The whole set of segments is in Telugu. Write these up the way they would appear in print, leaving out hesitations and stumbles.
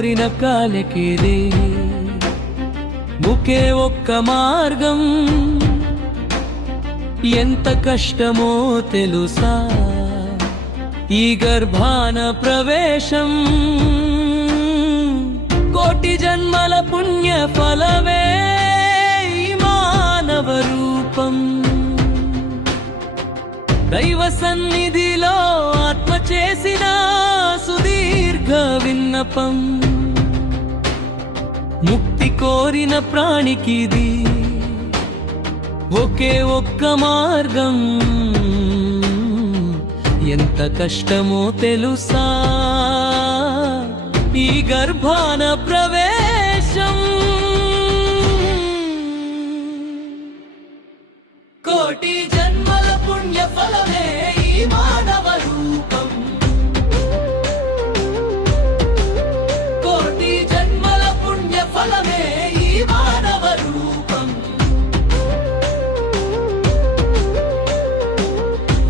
కోరిన కాలకేలే ఒకే ఒక్క మార్గం. ఎంత కష్టమో తెలుసా ఈ గర్భాన ప్రవేశం. కోటి జన్మల పుణ్య ఫలమే ఈ మానవ రూపం. దైవ సన్నిధిలో ఆత్మ చేసిన సుదీర్ఘ విన్నపం. ముక్తి కోరిన ప్రాణికిది ఒకే ఒక్క మార్గం. ఎంత కష్టమో తెలుసా ఈ గర్భాన ప్రవేశం. కోటి జన్మల పుణ్య ఫలమే ఈ మానవ రూపం. కోటి జన్మల పుణ్య ఫలమే ఈ మానవ రూపం.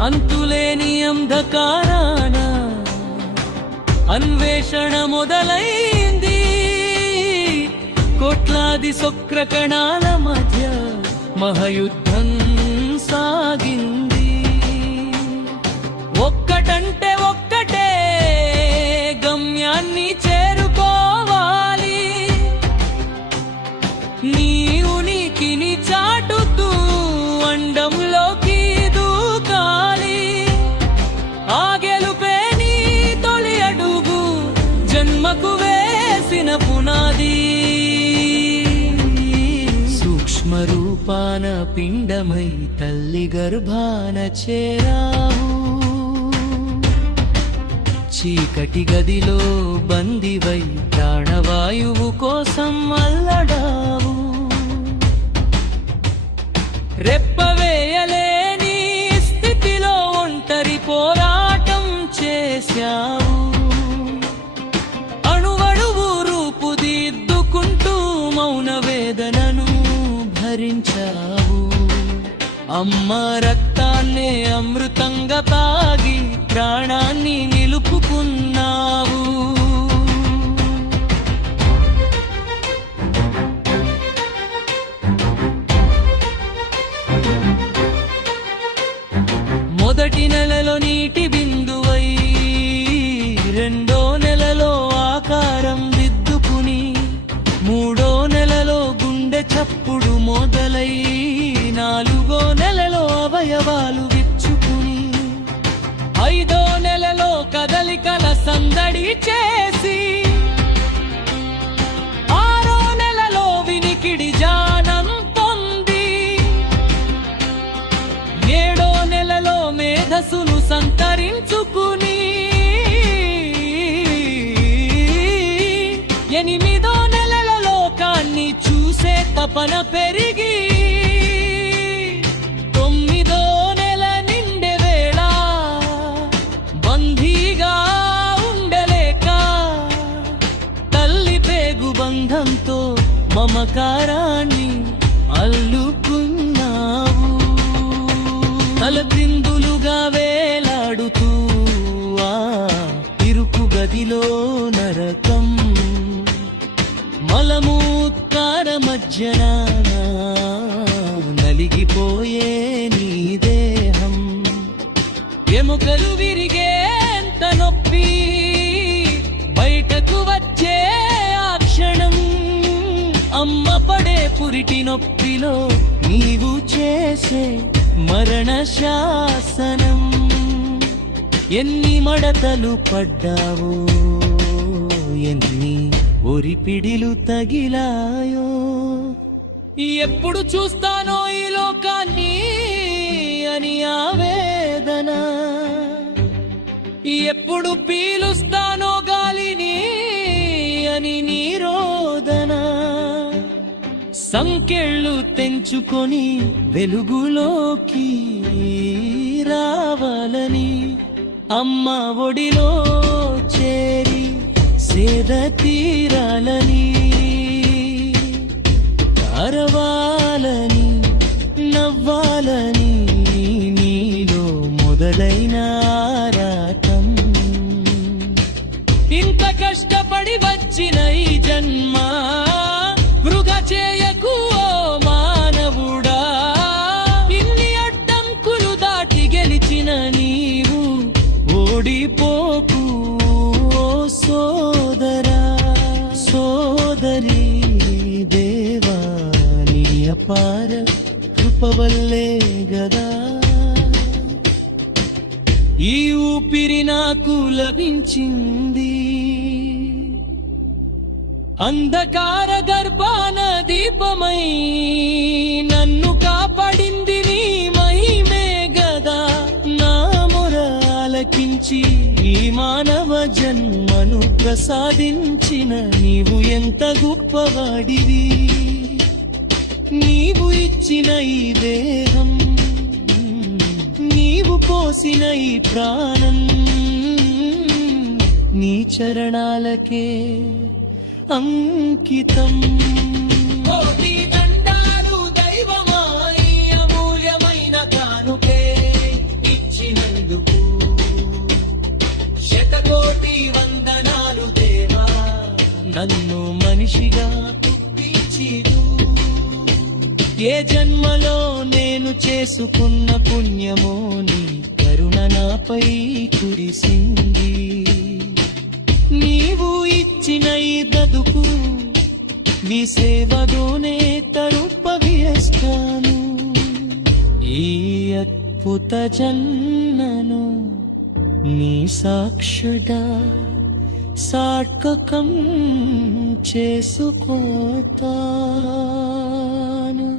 అంతులేని అంధకారాన అన్వేషణ మొదలైంది. కోట్లాది శుక్ర కణాల మధ్య మహాయుద్ధం సాగింది. ఒక్కటంటే ఒక్కటే గమ్యాన్ని చేరుకోవాలి. నీ ఉనికిని చాటుతూ అండంలోకి దూకాలి. ఆ గెలుపే నీ తొలి అడుగు, జన్మకు వేసిన పునాది. రూపాన పిండమై తల్లి గర్భాన చేరావు. చీకటి గదిలో బందివై ప్రాణవాయువు కోసం అల్లడావు. రెప్పవేయలేని స్థితిలో ఒంటరి పోరాటం చేశావు. అణువణువు రూపుదిద్దుకుంటూ మౌన వేదనను భరించావు. అమ్మ రక్తాన్నే అమృతంగా తాగి ప్రాణాన్ని నిలుపుకున్నావు. మొదటి నెలలో నీటి బిందువై, రెండో నెలలో ఆకారం దిద్దుకుని, మూడో నెలలో గుండె చప్పుడు మొదలై, నాలుగో నెలలో అవయవాలు విచ్చుకుని, ఐదో నెలలో కదలికల సందడి చేసి, ఆరో నెలలో వినికిడి జ్ఞానం పొంది, ఏడో నెలలో మేధస్సును సంతరించుకుని, ఎనిమిదో నెలలో లోకాన్ని చూసే తపన పెరిగి, తొమ్మిదో నెల నిండే వేళ బందీగా ఉండలేక, తల్లి పేగు బంధంతో మమకారాన్ని అల్లుకున్నావు. తలక్రిందులుగా వేలాడుతూ ఆ ఇరుకు గదిలో నరకం. మలమూత్కార మధ్యన నలిగిపోయే నీ దేహం. ఎముకలు విరిగేంత నొప్పి బయటకు వచ్చే ఆ క్షణం. అమ్మ పడే పురిటి నొప్పిలో నీవు చేసే మరణ శాసనం. ఎన్ని మడతలు పడ్డావో, ఎన్ని ఒరిపిడిలు తగిలాయో. ఎప్పుడు చూస్తానో ఈ లోకాన్ని అని ఆవేదన, ఎప్పుడు పీలుస్తానో గాలిని అని నీరోదన. సంకెళ్ళు తెంచుకొని వెలుగులోకి రావాలని, అమ్మ ఒడిలో చేరి సేద తీరాలని, అరవాలని నవ్వాలని నీలో మొదలైన ఆరాటం. ఇంత కష్టపడి వచ్చిన అపార కృపవల్లే గదా ఈ ఊపిరి నాకు లభించింది. అంధకార గర్భాన దీపమై నన్ను కాపాడింది నీ మహిమే గదా. నా మొర ఆలకించి ఈ మానవ జన్మను ప్రసాదించిన నీవు ఎంత గొప్పవాడివి. నీవు ఇచ్చిన ఈ దేహం, నీవు పోసిన ఈ ప్రాణం నీ చరణాలకే అంకితం. కోటి దండాలు దైవమా ఈ అమూల్యమైన కానుకే ఇచ్చినందుకు. శతకోటి వందనాలు దేవా నన్ను మనిషిగా పుట్టించిరు. ఏ జన్మలో నేను చేసుకున్న పుణ్యమో నీ కరుణ నాపై కురిసింది. నీవు ఇచ్చిన ఈ బతుకు నీ సేవలోనే తరుపవేస్తాను. ఈ అద్భుత జన్మను నీ సాక్షిగా సార్థకం చేసుకోతాను.